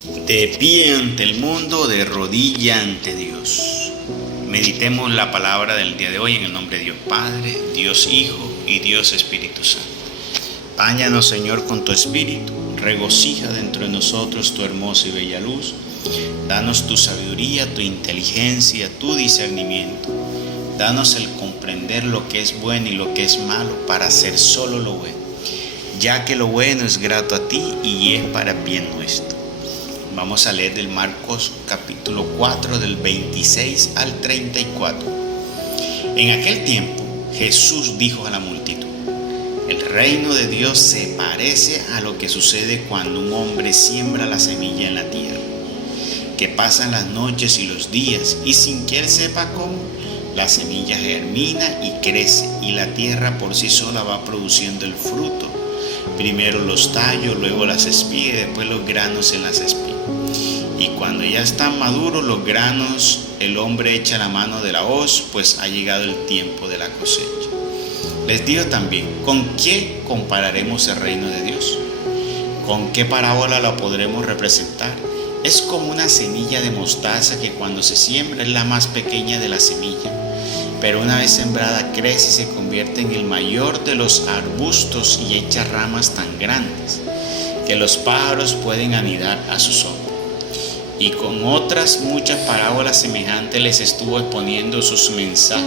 De pie ante el mundo, de rodilla ante Dios. Meditemos la palabra del día de hoy en el nombre de Dios Padre, Dios Hijo y Dios Espíritu Santo. Báñanos, Señor, con tu Espíritu. Regocija dentro de nosotros tu hermosa y bella luz. Danos tu sabiduría, tu inteligencia, tu discernimiento. Danos el comprender lo que es bueno y lo que es malo para hacer solo lo bueno, ya que lo bueno es grato a ti y es para bien nuestro. Vamos a leer del Marcos capítulo 4 del 26 al 34. En aquel tiempo Jesús dijo a la multitud: el reino de Dios se parece a lo que sucede cuando un hombre siembra la semilla en la tierra, que pasan las noches y los días y sin que él sepa cómo, la semilla germina y crece y la tierra por sí sola va produciendo el fruto. Primero los tallos, luego las espigas y después los granos en las espigas. Y cuando ya están maduros los granos, el hombre echa la mano de la hoz, pues ha llegado el tiempo de la cosecha. Les digo también, ¿con qué compararemos el reino de Dios? ¿Con qué parábola lo podremos representar? Es como una semilla de mostaza que cuando se siembra es la más pequeña de la semilla, pero una vez sembrada crece y se convierte en el mayor de los arbustos y echa ramas tan grandes que los pájaros pueden anidar a su sombra. Y con otras muchas parábolas semejantes les estuvo exponiendo sus mensajes,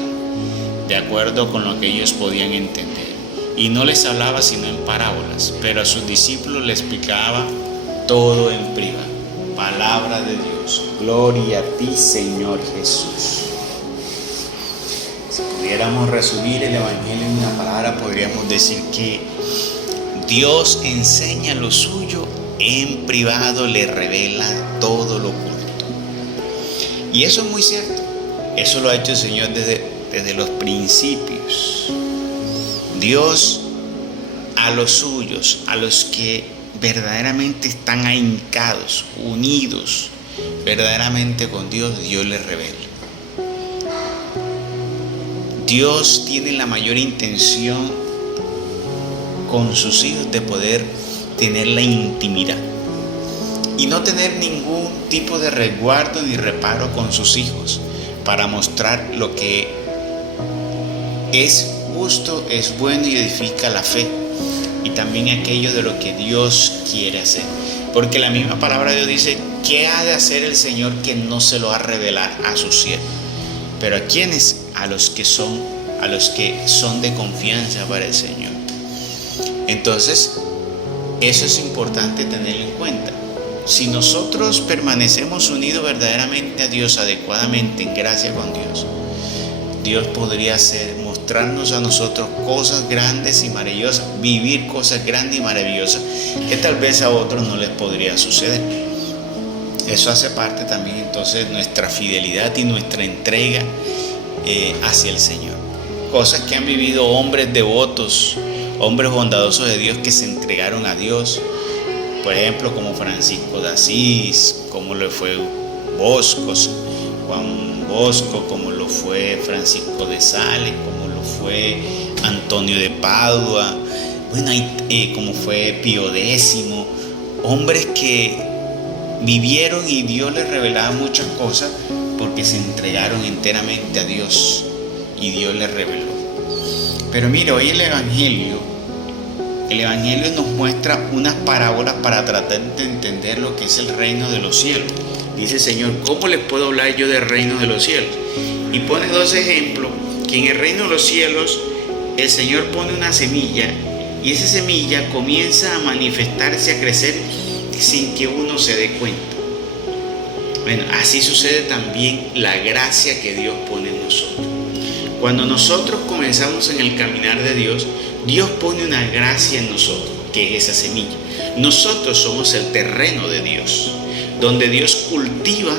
de acuerdo con lo que ellos podían entender. Y no les hablaba sino en parábolas, pero a sus discípulos les explicaba todo en privado. Palabra de Dios. Gloria a ti, Señor Jesús. Si pudiéramos resumir el Evangelio en una palabra, podríamos decir que Dios enseña lo suyo en privado, le revela todo lo oculto. Y eso es muy cierto. Eso lo ha hecho el Señor desde los principios. Dios a los suyos, a los que verdaderamente están ahincados, unidos verdaderamente con Dios, Dios les revela. Dios tiene la mayor intención con sus hijos de poder tener la intimidad y no tener ningún tipo de resguardo ni reparo con sus hijos para mostrar lo que es justo, es bueno y edifica la fe, y también aquello de lo que Dios quiere hacer, porque la misma palabra de Dios dice: ¿qué ha de hacer el Señor que no se lo ha revelado a sus siervos? Pero ¿a quiénes? A los que son de confianza para el Señor. Entonces, eso es importante tenerlo en cuenta. Si nosotros permanecemos unidos verdaderamente a Dios, adecuadamente en gracia con Dios, Dios podría mostrarnos a nosotros cosas grandes y maravillosas, vivir cosas grandes y maravillosas que tal vez a otros no les podría suceder. Eso hace parte también entonces de nuestra fidelidad y nuestra entrega hacia el Señor. Cosas que han vivido hombres devotos, hombres bondadosos de Dios que se entregaron a Dios, por ejemplo como Francisco de Asís, como lo fue Juan Bosco, como lo fue Francisco de Sales, como lo fue Antonio de Padua, como fue Pío X, hombres que vivieron y Dios les revelaba muchas cosas porque se entregaron enteramente a Dios y Dios les reveló. Pero mira, hoy el Evangelio nos muestra unas parábolas para tratar de entender lo que es el reino de los cielos. Dice el Señor: ¿cómo les puedo hablar yo del reino de los cielos? Y pone dos ejemplos, que en el reino de los cielos el Señor pone una semilla y esa semilla comienza a manifestarse, a crecer sin que uno se dé cuenta. Bueno, así sucede también la gracia que Dios pone en nosotros. Cuando nosotros comenzamos en el caminar de Dios, Dios pone una gracia en nosotros, que es esa semilla. Nosotros somos el terreno de Dios, donde Dios cultiva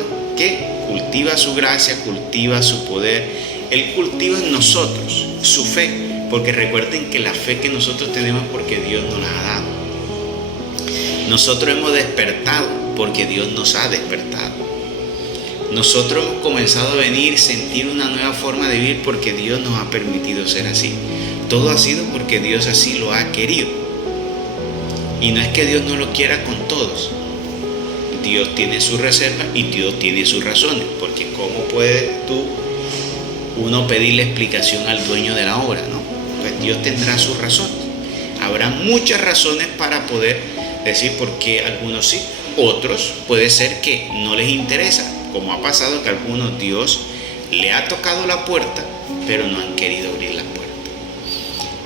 su gracia, cultiva su poder. Él cultiva en nosotros su fe, porque recuerden que la fe que nosotros tenemos es porque Dios nos la ha dado. Nosotros hemos despertado porque Dios nos ha despertado. Nosotros hemos comenzado a venir, sentir una nueva forma de vivir porque Dios nos ha permitido ser así. Todo ha sido porque Dios así lo ha querido. Y no es que Dios no lo quiera con todos, Dios tiene su reserva y Dios tiene sus razones, porque ¿cómo puede uno pedirle explicación al dueño de la obra, no? Pues Dios tendrá sus razones. Habrá muchas razones para poder decir por qué algunos sí, otros puede ser que no les interesa, como ha pasado que a algunos Dios le ha tocado la puerta, pero no han querido abrir la puerta.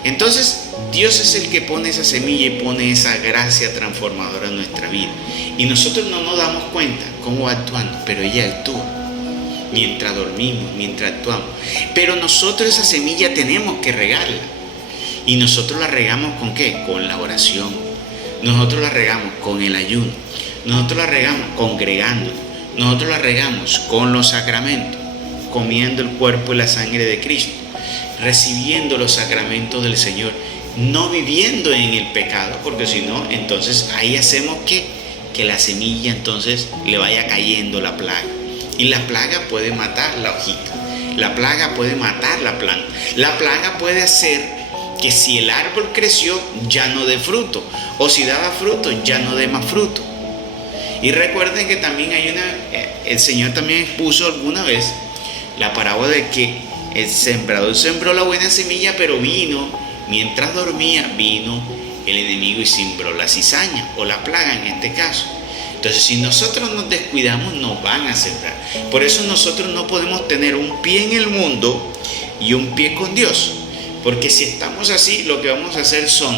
Entonces, Dios es el que pone esa semilla y pone esa gracia transformadora en nuestra vida. Y nosotros no nos damos cuenta cómo va actuando, pero ella actúa. Mientras dormimos, mientras actuamos. Pero nosotros esa semilla tenemos que regarla. Y nosotros la regamos ¿con qué? Con la oración. Nosotros la regamos con el ayuno. Nosotros la regamos congregándonos. Nosotros la regamos con los sacramentos, comiendo el cuerpo y la sangre de Cristo, recibiendo los sacramentos del Señor, no viviendo en el pecado, porque si no, entonces ahí hacemos que la semilla entonces le vaya cayendo la plaga. Y la plaga puede matar la hojita, la plaga puede matar la planta, la plaga puede hacer que si el árbol creció ya no dé fruto, o si daba fruto ya no dé más fruto. Y recuerden que también el Señor también expuso alguna vez la parábola de que el sembrador sembró la buena semilla, pero mientras dormía, vino el enemigo y sembró la cizaña o la plaga en este caso. Entonces, si nosotros nos descuidamos, nos van a sembrar. Por eso nosotros no podemos tener un pie en el mundo y un pie con Dios. Porque si estamos así, lo que vamos a hacer son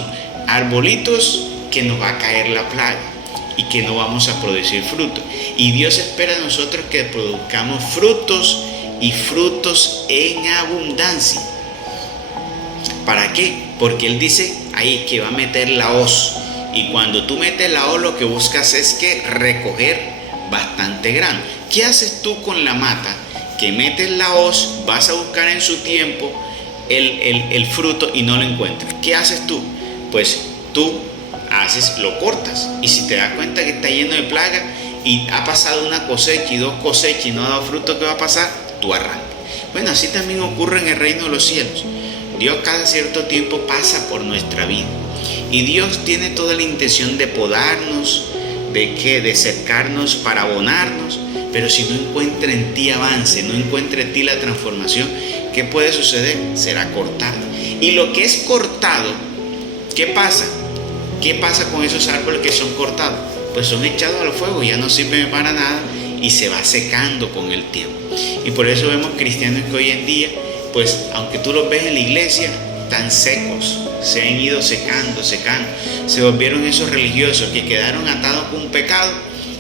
arbolitos que nos va a caer la plaga y que no vamos a producir fruto. Y Dios espera de nosotros que produzcamos frutos y frutos en abundancia. ¿Para qué? Porque Él dice ahí que va a meter la hoz. Y cuando tú metes la hoz, lo que buscas es que recoger bastante grano. ¿Qué haces tú con la mata? Que metes la hoz, vas a buscar en su tiempo el fruto y no lo encuentras. ¿Qué haces tú? Pues tú lo cortas. Y si te das cuenta que está lleno de plaga y ha pasado una cosecha y dos cosechas y no ha dado fruto, ¿qué va a pasar? Tú arrancas. Bueno, así también ocurre en el reino de los cielos. Dios cada cierto tiempo pasa por nuestra vida. Y Dios tiene toda la intención de podarnos, de cercarnos para abonarnos, pero si no encuentra en ti avance, no encuentra en ti la transformación, ¿qué puede suceder? Será cortado. Y lo que es cortado, ¿qué pasa? ¿Qué pasa con esos árboles que son cortados? Pues son echados al fuego, ya no sirven para nada y se va secando con el tiempo. Y por eso vemos cristianos que hoy en día, pues aunque tú los ves en la iglesia, están secos, se han ido secando, se volvieron esos religiosos que quedaron atados con un pecado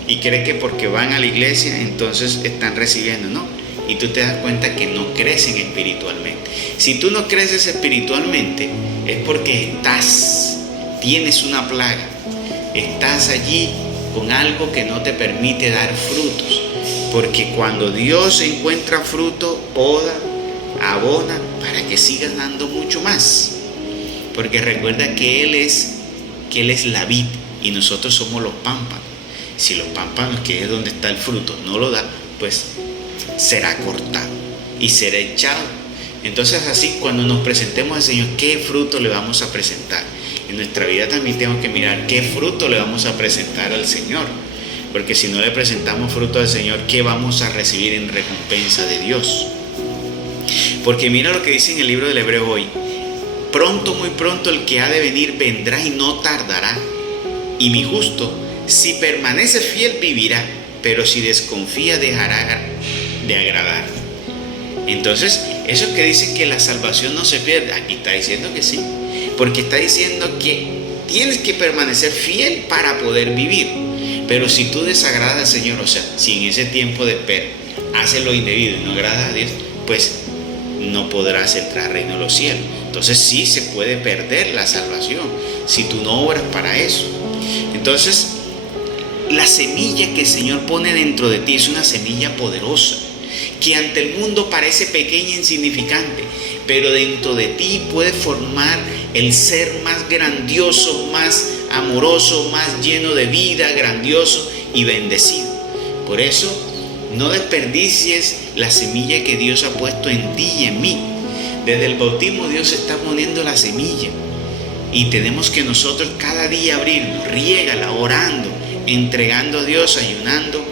y creen que porque van a la iglesia entonces están recibiendo, ¿no? Y tú te das cuenta que no crecen espiritualmente. Si tú no creces espiritualmente es porque tienes una plaga, estás allí con algo que no te permite dar frutos, porque cuando Dios encuentra fruto, poda, abona para que sigas dando mucho más, porque recuerda que Él es la vid y nosotros somos los pámpanos. Si los pámpanos, que es donde está el fruto, no lo da, pues será cortado y será echado. Entonces así, cuando nos presentemos al Señor, ¿qué fruto le vamos a presentar? En nuestra vida también tenemos que mirar qué fruto le vamos a presentar al Señor, porque si no le presentamos fruto al Señor, ¿qué vamos a recibir en recompensa de Dios? Porque mira lo que dice en el libro del Hebreo hoy: pronto, muy pronto el que ha de venir vendrá y no tardará, y mi justo, si permanece fiel, vivirá, pero si desconfía, dejará de agradar. Entonces, eso que dice que la salvación no se pierde, aquí está diciendo que sí, porque está diciendo que tienes que permanecer fiel para poder vivir. Pero si tú desagradas al Señor, o sea, si en ese tiempo de espera haces lo indebido y no agradas a Dios, pues no podrás entrar al reino de los cielos. Entonces sí se puede perder la salvación si tú no obras para eso. Entonces, la semilla que el Señor pone dentro de ti es una semilla poderosa, que ante el mundo parece pequeña e insignificante, pero dentro de ti puede formar el ser más grandioso, más amoroso, más lleno de vida, grandioso y bendecido. Por eso, no desperdicies la semilla que Dios ha puesto en ti y en mí. Desde el bautismo Dios está poniendo la semilla y tenemos que nosotros cada día abrirnos, riégala orando, entregando a Dios, ayunando